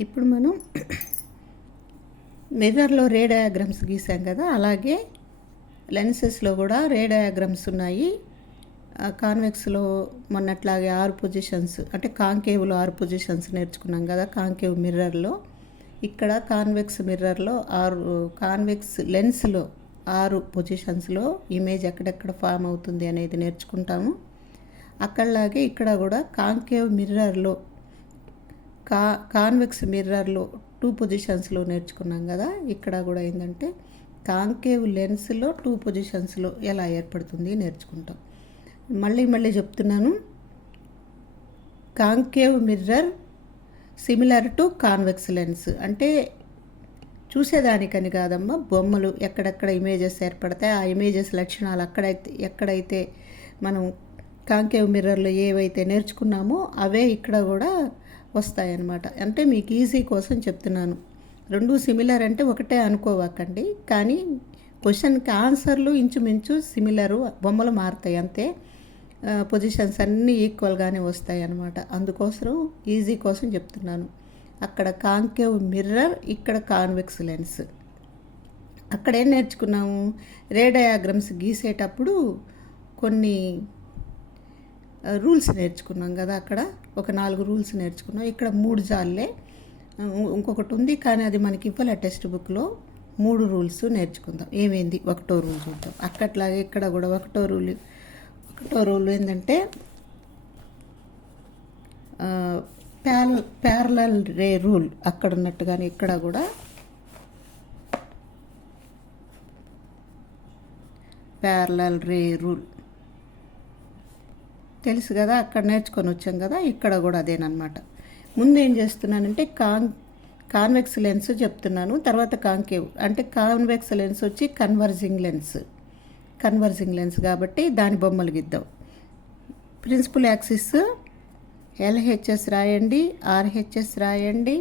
ఇప్పుడు మనం మిర్రర్లో రే డయాగ్రామ్స్ గీసాం కదా, అలాగే లెన్సెస్లో కూడా రే డయాగ్రామ్స్ ఉన్నాయి. కాన్వెక్స్లో మొన్నట్లాగే 6 పొజిషన్స్, అంటే కాంకేవ్లో 6 పొజిషన్స్ నేర్చుకున్నాం కదా కాంకేవ్ మిర్రర్లో. ఇక్కడ కాన్వెక్స్ మిర్రర్లో 6, కాన్వెక్స్ లెన్స్లో 6 పొజిషన్స్లో ఇమేజ్ ఎక్కడెక్కడ ఫామ్ అవుతుంది అనేది నేర్చుకుంటాము. అక్కడలాగే ఇక్కడ కూడా కాంకేవ్ మిర్రర్లో కాన్వెక్స్ మిర్రర్లో 2 పొజిషన్స్లో నేర్చుకున్నాం కదా. ఇక్కడ కూడా ఏంటంటే కాంకేవ్ లెన్స్లో 2 పొజిషన్స్లో ఎలా ఏర్పడుతుంది నేర్చుకుంటాం. మళ్ళీ చెప్తున్నాను, concave mirror similar to convex lens. అంటే చూసేదానికని కాదమ్మా, బొమ్మలు ఎక్కడెక్కడ ఇమేజెస్ ఏర్పడతాయి, ఆ ఇమేజెస్ లక్షణాలు ఎక్కడైతే మనం కాంకేవ్ మిర్రర్లో ఏవైతే నేర్చుకున్నామో అవే ఇక్కడ కూడా వస్తాయన్నమాట. అంటే మీకు ఈజీ కోసం చెప్తున్నాను. 2 సిమిలర్ అంటే ఒకటే అనుకోవకండి, కానీ క్వశ్చన్కి ఆన్సర్లు ఇంచుమించు సిమిలరు, బొమ్మలు మారుతాయి అంతే. పొజిషన్స్ అన్నీ ఈక్వల్గానే వస్తాయి అన్నమాట. అందుకోసం ఈజీ కోసం చెప్తున్నాను. అక్కడ కాంకేవ్ మిర్రర్, ఇక్కడ కాన్వెక్స్ లెన్స్. అక్కడ ఏం నేర్చుకున్నాము, రే డయాగ్రామ్స్ గీసేటప్పుడు కొన్ని రూల్స్ నేర్చుకున్నాం కదా. అక్కడ ఒక 4 రూల్స్ నేర్చుకున్నాం. ఇక్కడ 3 జాల్లే, ఇంకొకటి ఉంది కానీ అది మనకి ఇవ్వలే టెక్స్ట్ బుక్లో. 3 రూల్స్ నేర్చుకుందాం. ఏమైంది, 1వ రూల్ చూద్దాం. అక్కట్లాగే ఇక్కడ కూడా 1వ రూల్ ఏంటంటే ప్యారలల్ రే రూల్. అక్కడ ఉన్నట్టుగానే ఇక్కడ కూడా ప్యారలల్ రే రూల్ తెలుసు కదా, అక్కడ నేర్చుకొని వచ్చాం కదా. ఇక్కడ కూడా అదేనమాట. ముందు ఏం చేస్తున్నానంటే కాన్వెక్స్ లెన్స్ చెప్తున్నాను, తర్వాత కాంకేవ్. అంటే కాన్వెక్స్ లెన్స్ వచ్చి కన్వర్జింగ్ లెన్స్ కాబట్టి దాని బొమ్మలు గిద్దాం. ప్రిన్సిపల్ యాక్సిస్ LHS రాయండి, RHS రాయండి.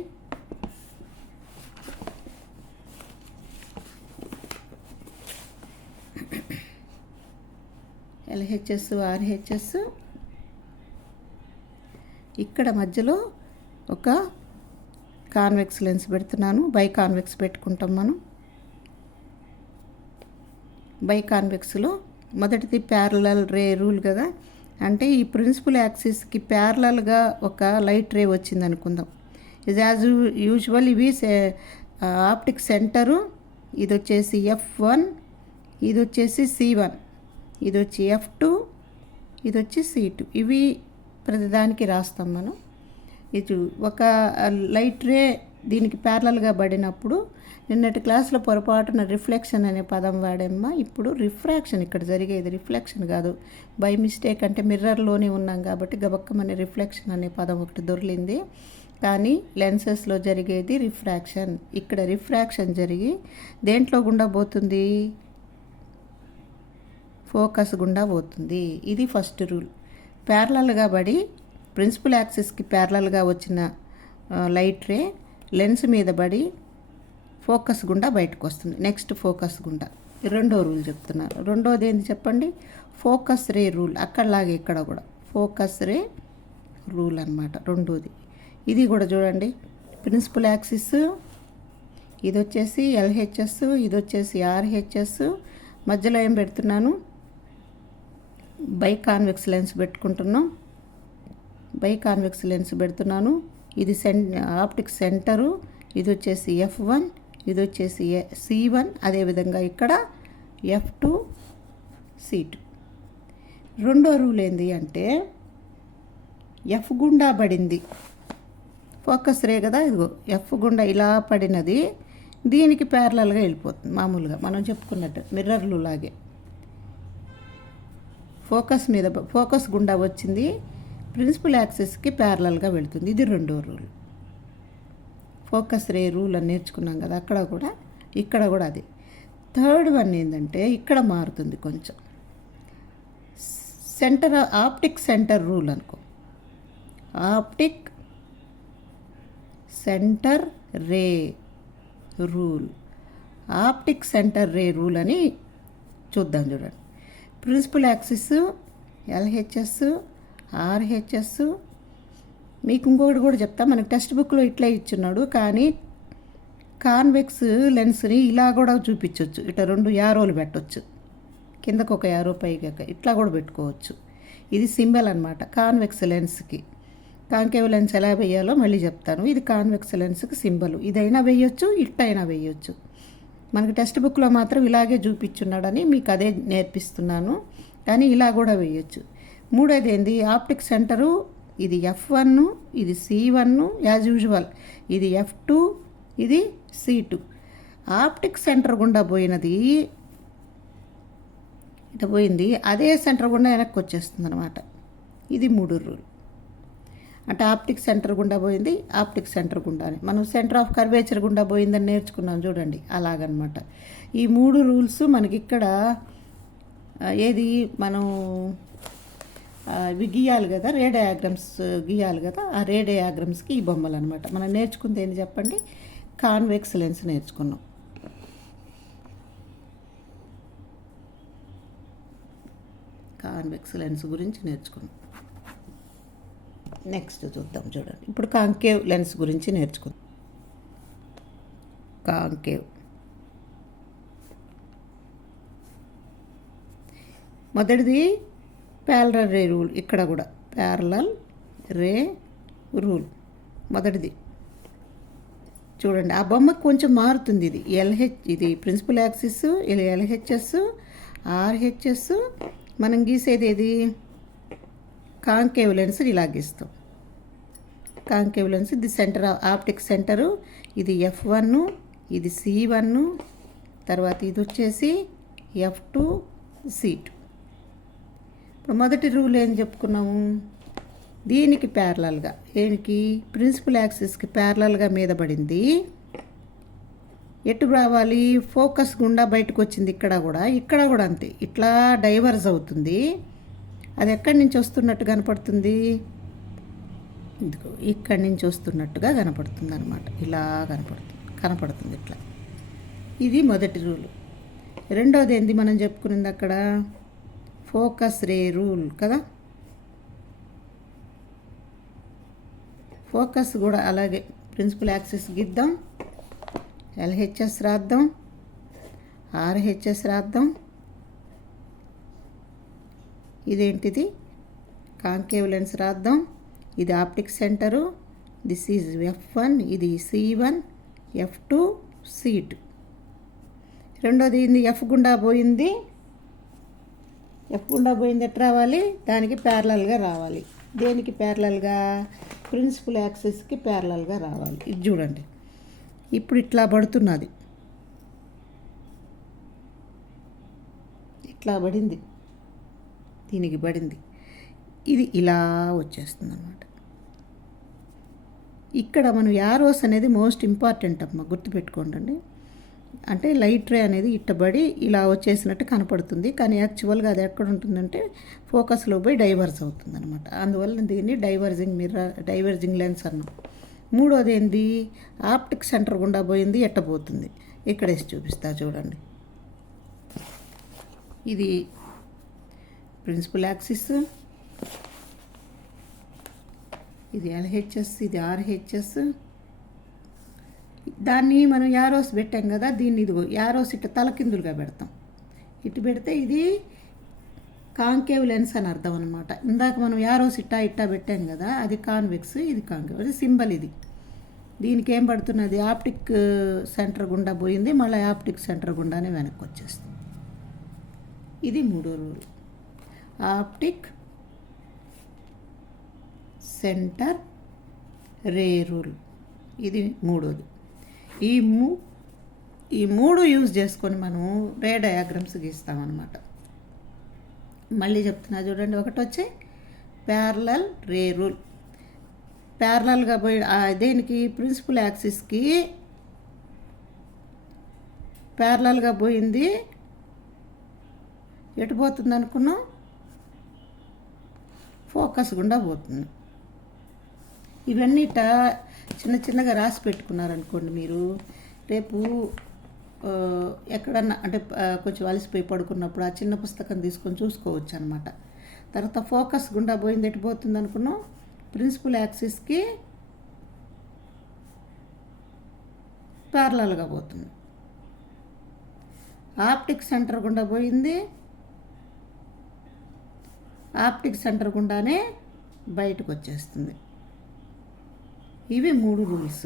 LHS, RHS. ఇక్కడ మధ్యలో ఒక కాన్వెక్స్ లెన్స్ పెడుతున్నాను. బై కాన్వెక్స్ పెట్టుకుంటాం మనం. బై కాన్వెక్స్లో మొదటిది ప్యారలల్ రే రూల్ కదా. అంటే ఈ ప్రిన్సిపల్ యాక్సిస్కి ప్యారలల్గా ఒక లైట్ రే వచ్చింది అనుకుందాం. ఇది యాజ్ యూజువల్ ఇవి ఆప్టిక్ సెంటరు. ఇది వచ్చేసి F1, ఇది వచ్చేసి C1, ఇది వచ్చి F2, ఇది వచ్చి C2. ఇవి ప్రతిదానికి రాస్తాం మనం. ఇది ఒక లైట్ రే దీనికి ప్యారలల్గా పడినప్పుడు, నిన్నటి క్లాస్లో పొరపాటున రిఫ్లెక్షన్ అనే పదం వాడేమ్మా. ఇప్పుడు రిఫ్రాక్షన్ ఇక్కడ జరిగేది, రిఫ్లెక్షన్ కాదు. బై మిస్టేక్ అంటే మిర్రర్లోనే ఉన్నాం కాబట్టి గబక్కమని రిఫ్లెక్షన్ అనే పదం ఒకటి దొరికింది. కానీ లెన్సెస్లో జరిగేది రిఫ్రాక్షన్. ఇక్కడ రిఫ్రాక్షన్ జరిగి దేంట్లో గుండా పోతుంది, ఫోకస్ గుండా పోతుంది. ఇది ఫస్ట్ రూల్. ప్యారలల్గా పడి ప్రిన్సిపల్ యాక్సిస్కి ప్యారలల్గా వచ్చిన లైట్ రే లెన్స్ మీద పడి ఫోకస్ గుండా బయటకు వస్తుంది. నెక్స్ట్ ఫోకస్ గుండా. 2వ రూల్ చెప్తున్నారు. 2వది ఏంటి చెప్పండి, ఫోకస్ రే రూల్. అక్కడలాగే ఇక్కడ కూడా ఫోకస్ రే రూల్ అనమాట 2వది. ఇది కూడా చూడండి, ప్రిన్సిపల్ యాక్సిస్ ఇది వచ్చేసి LHS, ఇది వచ్చేసి RHS. మధ్యలో ఏం పెడుతున్నాను, బై కాన్వెక్స్ లెన్స్ పెడుతున్నాను. ఇది ఆప్టిక్ సెంటరు. ఇది వచ్చేసి F1, ఇది వచ్చేసి C1. అదేవిధంగా ఇక్కడ F2, C2. 2వ రూల్ ఏంది అంటే, F గుండా పడింది ఫోకస్ రే కదా, ఇదిగో F గుండా ఇలా పడినది దీనికి ప్యారలల్గా వెళ్ళిపోతుంది. మామూలుగా మనం చెప్పుకున్నట్టు మిర్రర్లు లాగే ఫోకస్ గుండా వచ్చింది, ప్రిన్సిపల్ యాక్సిస్కి ప్యారలల్గా వెళుతుంది. ఇది 2వ రూల్. ఫోకస్ రే రూల్ అని నేర్చుకున్నాం కదా అక్కడ కూడా, ఇక్కడ కూడా అది. 3rd వన్ ఏంటంటే ఇక్కడ మారుతుంది కొంచెం. ఆప్టిక్ సెంటర్ రూల్ అనుకో. ఆప్టిక్ సెంటర్ రే రూల్. ఆప్టిక్ సెంటర్ రే రూల్ అని చూద్దాం. చూడండి, ప్రిన్సిపల్ యాక్సిస్ LHS, RHS, మీకు ఇంకొకటి కూడా చెప్తా, మనకి టెక్స్ట్ బుక్లో ఇట్లా ఇచ్చున్నాడు, కానీ కాన్వెక్స్ లెన్స్ని ఇలా కూడా చూపించవచ్చు. ఇట్లా 2 యారోలు పెట్టవచ్చు, కిందకు ఒక యారో పైకి ఇట్లా కూడా పెట్టుకోవచ్చు. ఇది సింబల్ అనమాట కాన్వెక్స్ లెన్స్కి. కాంకేవ్ లెన్స్ ఎలా వేయాలో మళ్ళీ చెప్తాను. ఇది కాన్వెక్స్ లెన్స్కి సింబల్. ఇదైనా వేయొచ్చు, ఇట్టైనా వేయొచ్చు. మనకి టెక్స్ట్ బుక్లో మాత్రం ఇలాగే చూపించున్నాడని మీకు అదే నేర్పిస్తున్నాను, కానీ ఇలా కూడా వేయొచ్చు. మూడోది ఏంది, ఆప్టిక్ సెంటరు. ఇది F1, ఇది C1 యాజ్ యూజువల్, ఇది F2, ఇది C2. ఆప్టిక్ సెంటర్ గుండా పోయినది ఇట్లా పోయింది, అదే సెంటర్ గుండా వెనక్కి వచ్చేస్తుంది అనమాట. ఇది 3 రూల్. అంటే ఆప్టిక్ సెంటర్ గుండా పోయింది, ఆప్టిక్ సెంటర్ గుండానే మనం సెంటర్ ఆఫ్ కర్వేచర్ గుండా పోయిందని నేర్చుకున్నాం చూడండి, అలాగనమాట. ఈ 3 రూల్స్ మనకి ఇక్కడ ఏది మనం ఇవి గీయాలి కదా, రే డయాగ్రామ్స్ గీయాలి కదా, ఆ రే డయాగ్రామ్స్కి ఈ బొమ్మలు అనమాట. మనం నేర్చుకుంది ఏంటి చెప్పండి, కాన్వెక్స్ లెన్స్ నేర్చుకున్నాం. కాన్వెక్స్ లెన్స్ గురించి నేర్చుకున్నాం. నెక్స్ట్ చూద్దాం చూడండి, ఇప్పుడు కాంకేవ్ లెన్స్ గురించి నేర్చుకుందాం. కాంకేవ్ మొదటిది ప్యారలల్ రే రూల్. ఇక్కడ కూడా ప్యారలల్ రే రూల్ మొదటిది. చూడండి ఆ బొమ్మకు కొంచెం మారుతుంది. ఇది ఇది ప్రిన్సిపల్ యాక్సిస్, LHS, RHS. మనం గీసేది ఏది, కాంకేవ్ లెన్స్ ఇలా గీస్తాం. కాంకేవ్ లెన్స్ ఇది సెంటర్, ఆప్టిక్ సెంటరు. ఇది F1, ఇది C1, తర్వాత ఇది వచ్చేసి F2, C2. ఇప్పుడు మొదటి రూల్ ఏం చెప్పుకున్నాము, దీనికి ప్యారలల్గా, దీనికి ప్రిన్సిపల్ యాక్సిస్కి ప్యారలల్గా మీద పడింది. ఎటు రావాలి, ఫోకస్ గుండా బయటకు వచ్చింది. ఇక్కడ కూడా అంతే, ఇట్లా డైవర్స్ అవుతుంది. అది ఎక్కడి నుంచి వస్తున్నట్టు కనపడుతుంది, ఇక్కడి నుంచి వస్తున్నట్టుగా కనపడుతుంది అనమాట. ఇలా కనపడుతుంది ఇట్లా. ఇది మొదటి రూలు. రెండోది ఏంది మనం చెప్పుకున్నది అక్కడ, ఫోకస్ రే రూల్ కదా. ఫోకస్ కూడా అలాగే ప్రిన్సిపల్ యాక్సిస్ గీద్దాం, LHS రాద్దాం, RHS రాద్దాం. ఇదేంటిది, కాంకేవ్ లెన్స్ రాద్దాం. ఇది optic centre, this is F1, ఇది C1, F2, C2. రెండోది ఇది F గుండా పోయింది. ఎట్లా రావాలి, దానికి ప్యారలల్గా రావాలి. దేనికి ప్యారలల్గా, ప్రిన్సిపల్ యాక్సిస్కి ప్యారలల్గా రావాలి. ఇది చూడండి, ఇప్పుడు ఇట్లా పడుతున్నది, ఇట్లా పడింది, దీనికి పడింది, ఇది ఇలా వచ్చేస్తుంది అన్నమాట. ఇక్కడ మనం యారోస్ అనేది మోస్ట్ ఇంపార్టెంట్ అమ్మ, గుర్తుపెట్టుకోండి. అంటే లైట్ రే అనేది ఇట్టబడి ఇలా వచ్చేసినట్టు కనపడుతుంది, కానీ యాక్చువల్గా అది ఎక్కడ ఉంటుందంటే ఫోకస్లో పోయి డైవర్స్ అవుతుంది అనమాట. అందువల్ల దీన్ని డైవర్జింగ్ లెన్స్ అన్నాం. మూడోది ఏంది, ఆప్టిక్ సెంటర్ గుండా పోయింది, ఎట్టబోతుంది. ఇక్కడేసి చూపిస్తా చూడండి. ఇది ప్రిన్సిపల్ యాక్సిస్, ఇది LHS, ఇది RHS. దాన్ని మనం యారోస్ పెట్టాం కదా, దీన్ని ఇదిగో యారోస్ ఇట్లా తలకిందులుగా పెడతాం. ఇటు పెడితే ఇది కాంకేవ్ లెన్స్ అని అర్థం అనమాట. ఇందాక మనం యారోస్ ఇట్టా పెట్టాం కదా, అది కాన్వెక్స్, ఇది కాంకేవ్. అది సింబల్. ఇది దీనికి ఏం పడుతున్నది, ఆప్టిక్ సెంటర్ గుండా పోయింది, మళ్ళీ ఆప్టిక్ సెంటర్ గుండానే వెనక్కి వచ్చేస్తుంది. ఇది మూడో రూల్, ఆప్టిక్ సెంటర్ రే రూల్. ఇది మూడోది. ఈ మూడు యూజ్ చేసుకొని మనం రే డయాగ్రామ్స్ గీస్తామన్నమాట. మళ్ళీ చెప్తున్నా చూడండి. ఒకటి వచ్చి ప్యారలల్ రే రూల్. ప్యారలల్గా పోయి దేనికి, ప్రిన్సిపల్ యాక్సిస్కి ప్యారలల్గా పోయింది, ఎటు పోతుంది అనుకున్నాం, ఫోకస్ గుండా పోతుంది. ఇవన్నీ చిన్నగా రాసి పెట్టుకున్నారనుకోండి మీరు, రేపు ఎక్కడన్నా అంటే కొంచెం అలసిపోయి పడుకున్నప్పుడు ఆ చిన్న పుస్తకం తీసుకొని చూసుకోవచ్చు అనమాట. తర్వాత ఫోకస్ గుండా పోయింది, ఎటు పోతుంది అనుకున్నాం, ప్రిన్సిపల్ యాక్సిస్కి ప్యారలల్గా పోతుంది. ఆప్టిక్ సెంటర్ గుండా పోయింది, ఆప్టిక్ సెంటర్ గుండానే బయటకు వచ్చేస్తుంది. ఇవి 3 రూల్స్.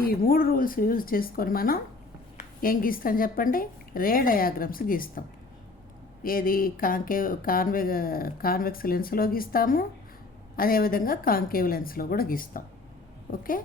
ఈ 3 రూల్స్ యూజ్ చేసుకొని మనం ఏం గీస్తాం చెప్పండి? రే డయాగ్రామ్స్ గీస్తాం. ఏది కాన్వెక్స్ లెన్స్లో గీస్తాము, అదేవిధంగా కాంకేవ్ లెన్స్లో కూడా గీస్తాం. ఓకే.